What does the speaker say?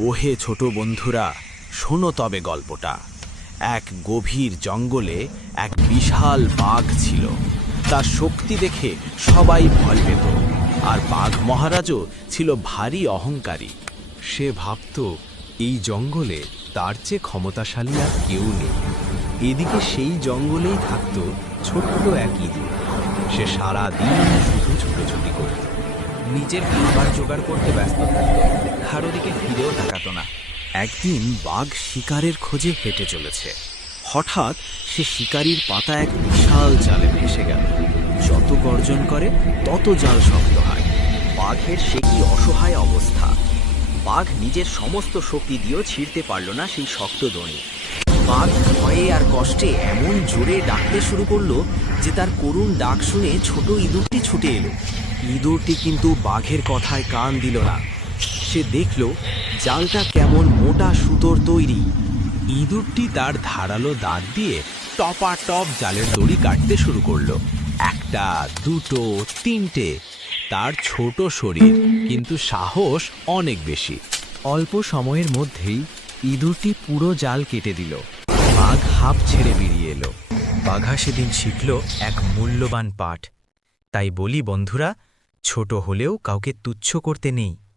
ওহে ছোট বন্ধুরা, শোনো তবে গল্পটা। এক গভীর জঙ্গলে এক বিশাল বাঘ ছিল। তার শক্তি দেখে সবাই ভয় পেত, আর বাঘ মহারাজও ছিল ভারী অহংকারী। সে ভাবত এই জঙ্গলে তার চেয়ে ক্ষমতাশালী আর কেউ নেই। এদিকে সেই জঙ্গলেই থাকত ছোট্ট এক ইঁদুর। সে সারা দিন শুধু ছুটোছুটি করত, নিজের খাবার জোগাড় করতে ব্যস্ত থাকত, কারো দিকে ফিরেও তাকাতো না। একদিন বাঘ শিকারের খোঁজে হেঁটে চলেছে। হঠাৎ সে শিকারীর পাতা এক বিশাল জালে ভেসে গেল। যত গর্জন করে তত জাল শক্ত হয়। বাঘের সে কি অসহায় অবস্থা! বাঘ নিজের সমস্ত শক্তি দিয়েও ছিঁড়তে পারল না সেই শক্ত দড়ি। বাঘ ভয়ে আর কষ্টে এমন জোরে ডাকতে শুরু করলো যে তার করুণ ডাক শুনে ছোট ইঁদুরটি ছুটে এলো। ইঁদুরটি কিন্তু বাঘের কথায় কান দিল না। সে দেখল জালটা কেমন মোটা সুতোর তৈরি। ইঁদুরটি তার ধারালো দাঁত দিয়ে টপাটপ জালের দড়ি কাটতে শুরু করলো। একটা, দুটো, তিনটে। তার ছোট শরীর, কিন্তু সাহস অনেক বেশি। অল্প সময়ের মধ্যেই ইঁদুরটি পুরো জাল কেটে দিল। বাঘ হাঁপ ছেড়ে বেরিয়ে এলো। বাঘা সেদিন শিখল এক মূল্যবান পাঠ। তাই বলি বন্ধুরা, ছোট হলেও কাউকে তুচ্ছ করতে নেই।